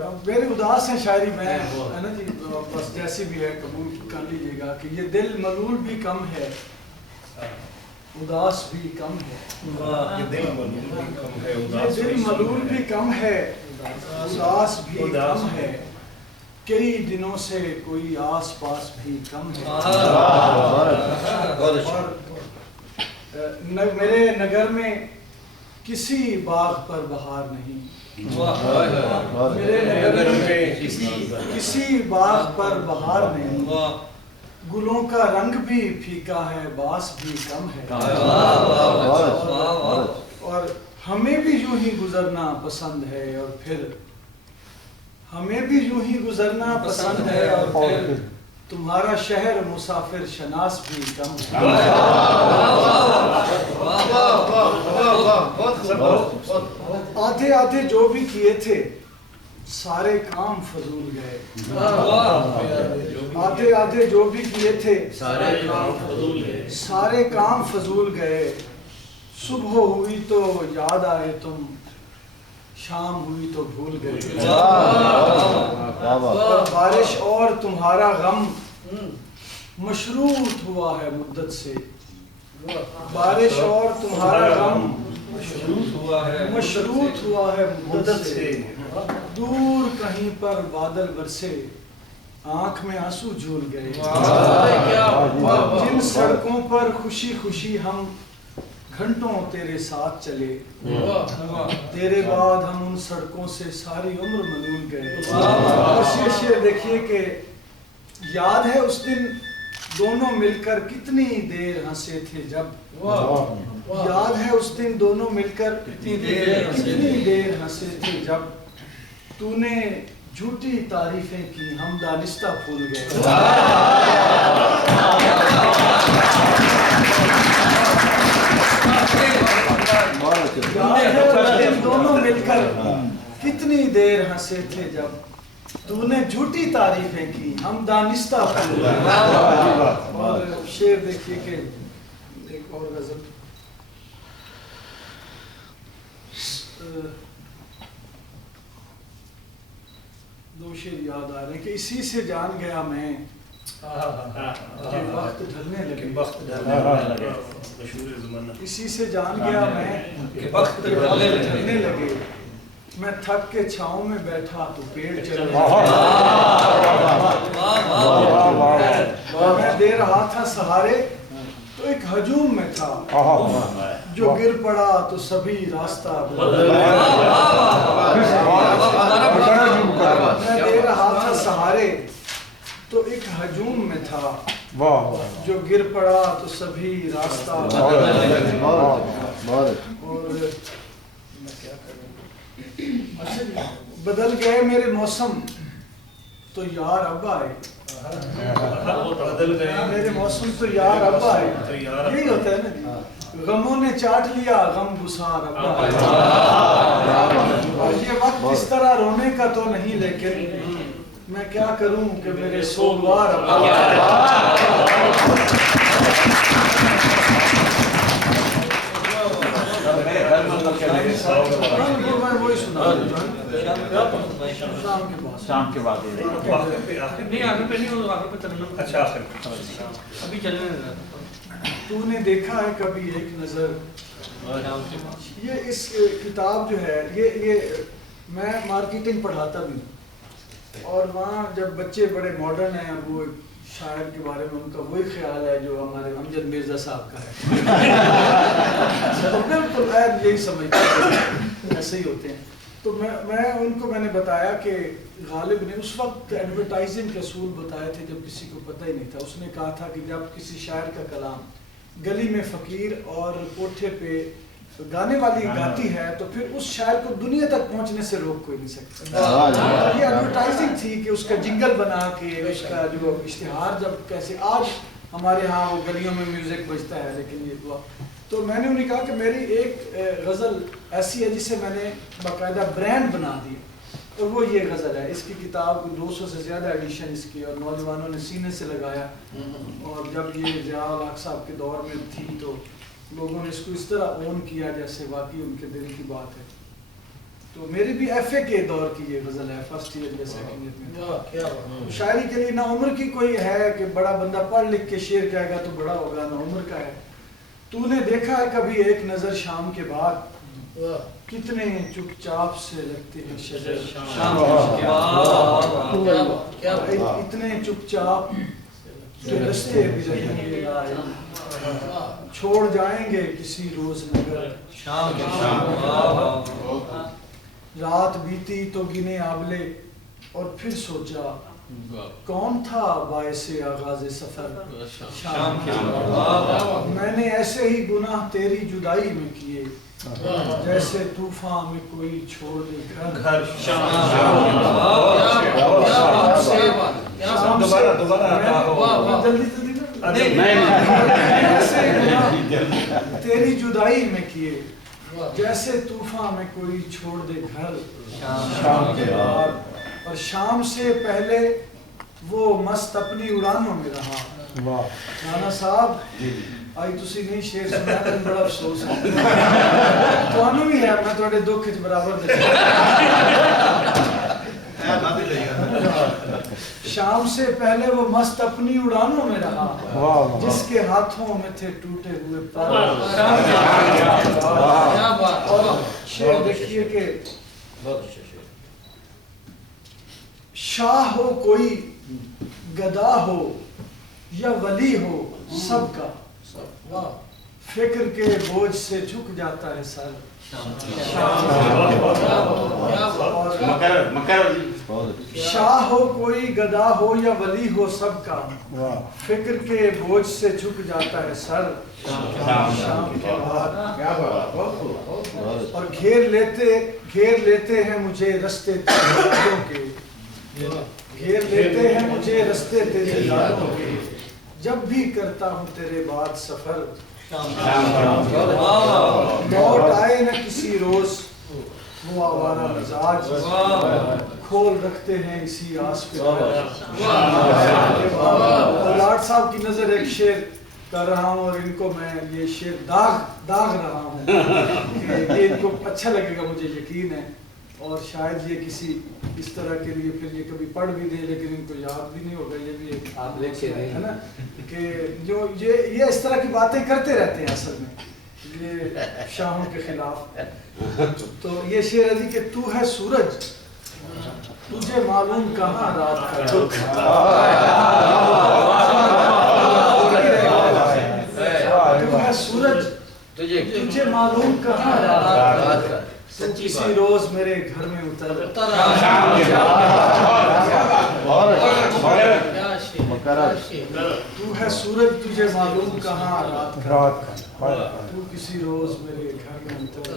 رہا ہوں. میری اداس ہے شاعری میں ہے نا جی, بس جیسی بھی ہے قبول کر لیجیے گا کہ یہ دل ملول بھی کم ہے, اداس بھی کم ہے. یہ دل ملول بھی کم ہے, یہ دل ملول بھی کم ہے, اداس بھی کم ہے. کئی دنوں سے کوئی آس پاس بھی کم ہے. اور میرے نگر میں کسی باغ پر بہار نہیں, میرے نگر میں کسی باغ پر بہار نہیں. گلوں کا رنگ بھی پھیکا ہے, باس بھی کم ہے. اور ہمیں بھی یوں ہی گزرنا پسند ہے, اور پھر ہمیں بھی یوں ہی گزرنا پسند ہے, اور پھر تمہارا شہر مسافر شناس بھی کم ہے. آدھے آدھے جو بھی کیے تھے سارے کام فضول گئے. آدھے آدھے جو بھی کیے تھے سارے کام فضول گئے. صبح ہوئی تو یاد آئے تم, شام ہوئی تو بھول گئے. بارش اور تمہارا غم مشروط ہوا ہے مدت سے, بارش اور تمہارا غم مشروط ہوا ہے مدت سے. دور کہیں پر بادل برسے, آنکھ میں آنسو جھول گئے. جن سڑکوں پر خوشی خوشی ہم گھنٹوں تیرے ساتھ چلے, تیرے بعد ہم ان سڑکوں سے ساری عمر ملول گئے. بس یہ شعر دیکھیے کہ یاد ہے اس دن دونوں مل کر کتنی دیر ہنسے تھے جب, یاد ہے اس دن دونوں مل کر کتنی دیر ہنسے تھے جب, تو نے جھوٹی تعریفیں کی ہم دانستہ بھول گئے. یاد ہے اس دن دونوں مل کر کتنی دیر ہنسے تھے جب, تو نے جھوٹی تعریفیں کی ہم دانستہ بھول گئے. اور شعر دیکھیے کہ ایک اور غزل, دو شعر یاد آ رہے ہیں کہ اسی سے جان گیا میں کہ وقت ڈھلنے لگے. اسی سے جان گیا میں کہ وقت ڈھلنے لگے. میں تھک کے چھاؤں میں بیٹھا تو پیڑ چلنے لگے. میں دے رہا تھا سہارے تو ایک ہجوم میں تھا, جو گر پڑا تو سبھی راستہ بدل گیا. میں دے رہا تھا سہارے تو ایک ہجوم میں تھا, جو گر پڑا تو سبھی راستہ بدل گیا. اور میں کیا کروں, بدل گئے میرے موسم تو یار اب آئے. میرے موسم تو یار اب آئے, یہی ہوتا ہے نا. غموں نے چاٹ لیا غم گسار اب آئے. اور یہ وقت اس طرح رونے کا تو نہیں, لیکن میں کیا کروں کہ میرے سوگوار اب آئے. وہی سنا شام کے بعد نہیں آگے پہ نہیں, آگے پہ چلنا. اچھا ابھی چلنے. تو نے دیکھا ہے کبھی ایک نظر, یہ اس کتاب جو ہے یہ میں مارکیٹنگ پڑھاتا بھی ہوں, اور وہاں جب بچے بڑے ماڈرن ہیں, وہ شاعر کے بارے میں ان کا وہی خیال ہے جو ہمارے امجد مرزا صاحب کا ہے. بالکل یہی سمجھتے ہیں, ایسے ہی ہوتے ہیں. تو میں نے بتایا کہ غالب نے اس وقت ایڈورٹائزنگ کے اصول بتائے تھے جب کسی کو پتہ ہی نہیں تھا. اس نے کہا تھا کہ جب کسی شاعر کا کلام گلی میں فقیر اور کوٹھے پہ گانے والی گاتی ہے تو پھر اس شاعر کو دنیا تک پہنچنے سے روک کوئی نہیں سکتا. یہ ایڈورٹائزنگ تھی کہ اس کا جنگل بنا کے اس کا جو اشتہار, جب کیسے آج ہمارے ہاں وہ گلیوں میں میوزک بجتا ہے, لیکن یہ ہوا. تو میں نے انہیں کہا کہ میری ایک غزل ایسی ہے جسے میں نے باقاعدہ برانڈ بنا دی, اور وہ یہ غزل ہے. اس کی کتاب 200 سے زیادہ ایڈیشن اس کی, اور نوجوانوں نے سینے سے لگایا. اور جب یہ ضیاء الحق صاحب کے دور میں تھی تو لوگوں نے اس کو اس طرح اون کیا جیسے واقعی ان کے دل کی بات ہے. تو تو میری بھی ایف اے کے دور کی یہ غزل ہے، فرسٹ ایئر یا سیکنڈ ایئر میں. شاعری کے لیے نہ عمر کی کوئی ہے کہ بڑا بندہ پڑھ لکھ کے شعر کہے گا تو بڑا ہوگا، نہ عمر کا ہے. تو نے دیکھا ہے کبھی ایک نظر شام کے بعد، کتنے چپ چاپ سے لگتے ہیں شجر اتنے چپ چاپ جو رستے بھی رہیں گے چھوڑ جائیں گے کسی روز نگر. رات بیتی تو گنے آبلے اور پھر سوچا کون تھا باعث آغاز سفر شام کے بعد. میں نے ایسے ہی گناہ تیری جدائی میں کیے جیسے طوفان میں کوئی چھوڑ دے گھر. تیری جدائی میں کیے جیسے طوفان میں کوئی چھوڑ دے گھر شام کے بعد. اور شام سے پہلے وہ مست اپنی اڑانوں میں رہا. رانا صاحب آئی تسی نہیں شعر سنا تو بڑا افسوس ہے تانوں بھی ہے، میں تواڈے دکھ وچ برابر شام سے پہلے وہ مست اپنی اڑانوں میں رہا جس کے ہاتھوں میں تھے ٹوٹے ہوئے پر. اور شعر دیکھیے کہ شاہ ہو کوئی گدا ہو یا ولی ہو سب کا فکر کے بوجھ سے جھک جاتا ہے سر. شاہ ہو کوئی گدا ہو یا ولی ہو سب کا فکر کے بوجھ سے جھک جاتا ہے سر شام کے بعد. اور گھیر لیتے ہیں مجھے رستے تیری یادوں کے، گھیر لیتے ہیں مجھے رستے تیری یادوں کے، جب بھی کرتا ہوں تیرے بعد سفر. لوٹ آئے نہ کسی روز وہ آوارہ مزاج، کھول رکھتے ہیں اسی آس پہ. لاٹ صاحب کی نظر ایک شعر کر رہا ہوں اور ان کو میں یہ شعر داغ رہا ہوں کہ یہ ان کو اچھا لگے گا، مجھے یقین ہے. اور شاید یہ کسی اس طرح کے لیے پھر یہ کبھی پڑھ بھی دیں لیکن ان کو یاد بھی نہیں ہوگا. یہ بھی ایک آپ ہے نا کہ جو یہ اس طرح کی باتیں کرتے رہتے ہیں اصل میں یہ شاہوں کے خلاف. تو یہ شعر ہے کہ تو ہے سورج تجھے معلوم کہاں رات کا دکھ، تو ہے سورج تجھے معلوم کہاں رات کا، تو کسی روز میرے گھر میں اتر. تو ہے سورج تجھے معلوم کہاں رات کا، تو کسی روز میرے گھر میں اتر.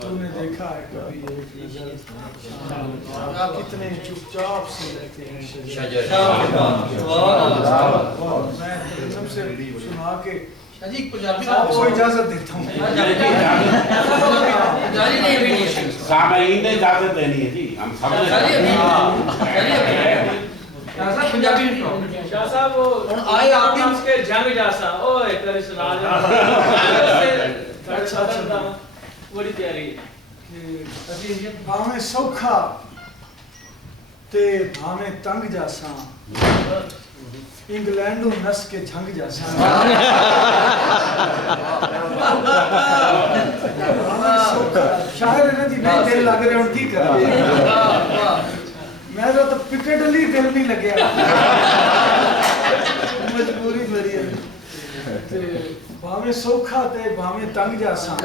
تو نے دیکھا ہے کبھی ایک نظر کتنے چپ چاپ سے رہتے ہیں شجر. میں ترنم سے سنا کے آپ کو اجازت دیتا ہوں. سامعین نے اجازت دینی ہے جی، ہم سب شاہ صاحب آئے آپ کے جنگ جاسا اوے کری سنا بڑی تیاری کہ بھاویں سوکھا تے بھاویں تنگ جاساں انگلینڈوں نس کے جھنگ جاساں. شاعر ہے نا جی، نہیں دل لگ رہے ہوں کی کر میرا تو پکٹ لی دل نہیں لگیا، مجبوری میری ہے. بھاویں سوکھا تے بھاویں تنگ جاساں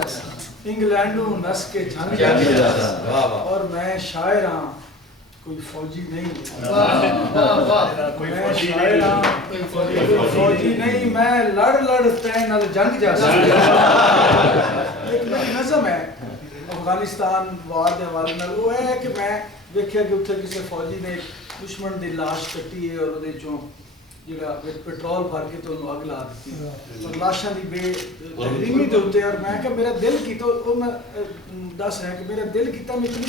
انگلینڈوں نس کے جھنگ جاساں. اور میں شاعر ہاں کوئی فوجی نہیں، میں شاعر ہاں کوئی فوجی نہیں، میں لڑ تین ال جنگ جاساں. ایک میری نظم ہے افغانستان وار دے حوالے نال، وہ ہے کہ میں دیکھا کہ اتنے کسی فوجی نے دشمن دی لاش کٹی ہے اور وہ چوں جڑا پیٹرول بھر کے تو انہوں اگ لا دیتی اور لاشاں دی بے تحریمی دے ہوتے. اور میں کہ میرا دل کی تو وہ میں دس ہے کہ میرا دل کیتا میں اتنی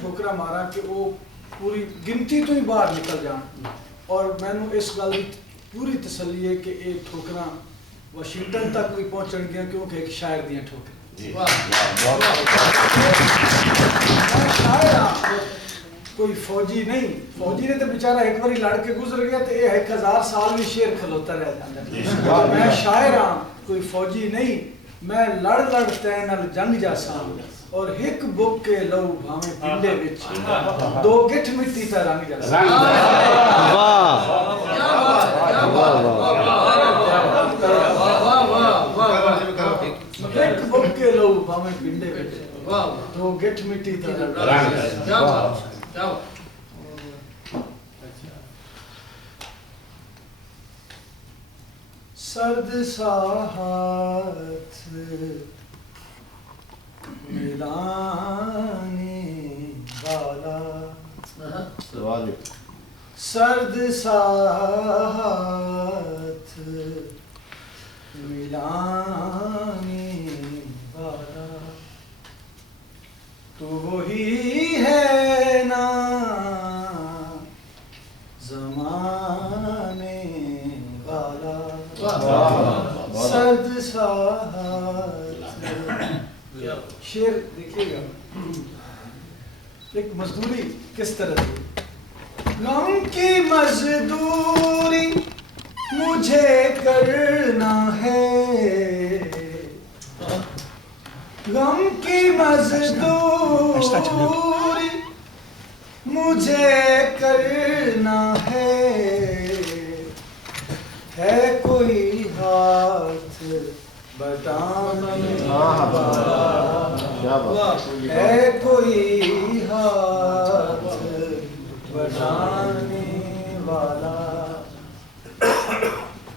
ٹھوکرا مارا کہ وہ پوری گنتی تو ہی باہر نکل جان. اور میں نے اس گل کی پوری تسلی ہے کہ یہ ٹھوکراں واشنگٹن تک بھی پہنچن گیا کیونکہ ایک شاعر دیاں ٹھوکراں. کوئی فوجی نہیں، فوجی نے تو بیچارہ ایک باری لڑ کے گزر گیا تو یہ 1000 سال بھی شیر کھلوتا رہتا. میں شاعر ہاں کوئی فوجی نہیں، میں لڑ لڑ تین نال جنگ جاسا اور ایک بک کے لو بھاویں پنڈے وچ دو گٹھ مٹی تے رنگ جاسا. ایک بک کے لو بھاویں پنڈے وچ دو گٹھ مٹی تے رنگ جاسا. سرد سا ہاتھ ملانے والا، سرد سا ہاتھ ملانے والا، تو وہی ہے نا زمانے والا. سرد سا شیر دیکھیے گا ایک مزدوری کس طرح تھی. غم کی مزدوری مجھے کرنا ہے، غم کی مزدوری مجھے کرنا ہے کوئی ہاتھ بٹانے والا، ہے کوئی ہاتھ بٹانے والا.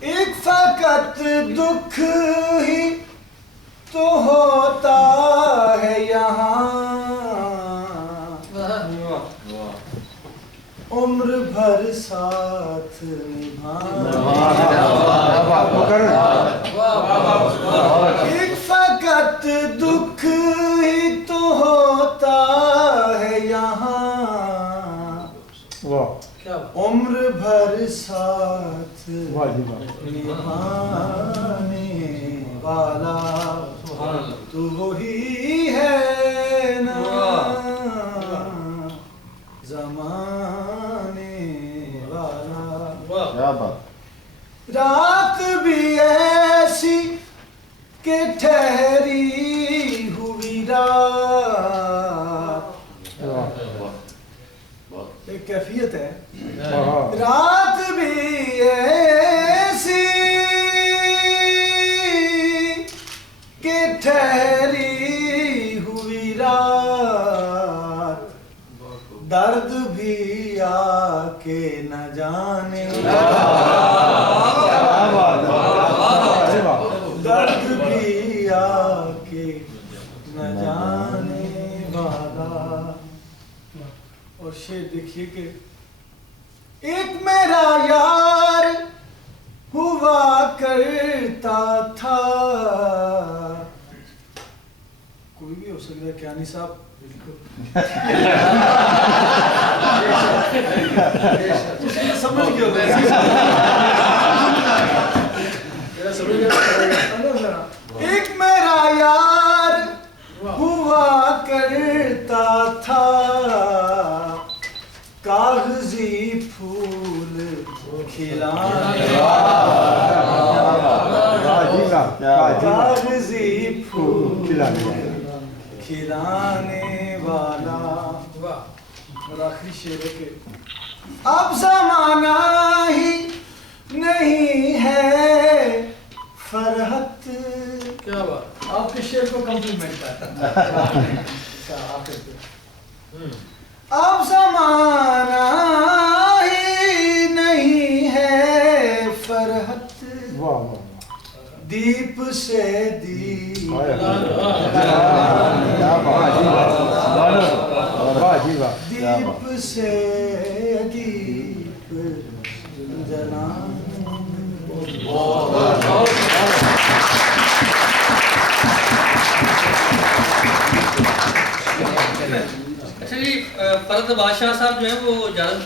ایک فقط دکھ ہی تو ہوتا ہے یہاں، عمر بھر ساتھ نبھانا. ایک فقط دکھ ہی تو ہوتا ہے یہاں، عمر بھر ساتھ نبھانے والا، تو وہی ہے نا زمانے والا. رات بھی ایسی کہ ٹھہری ہوئی رات، ایک کیفیت ہے. رات بھی ایسی کہ ٹھہری ہوئی رات، درد بھی آ کے نہ جانے، درد بھی آ کے نہ جانے والا. اور شعر دیکھیے کہ ایک میرا یار ہوا کرتا تھا، کوئی بھی ہو سکتا ہے کیانی صاحب، سمجھ گئے. ایک میرا یار ہوا کرتا تھا، کاغذی پھول کھلانے والا، کاغذی پھول کھلانے والا. اور آخری شعر ہے کہ اب زمانہ ہی نہیں ہے فرحت. کیا بات، آپ کے شعر کو کمپلیمنٹ کرتا ہے. اب زمانہ ہی نہیں ہے فرحت، دیپ سے دیپ دیپ سے دیپ جلانے. اچھا جی، فرد بادشاہ صاحب جو ہیں وہ اجازت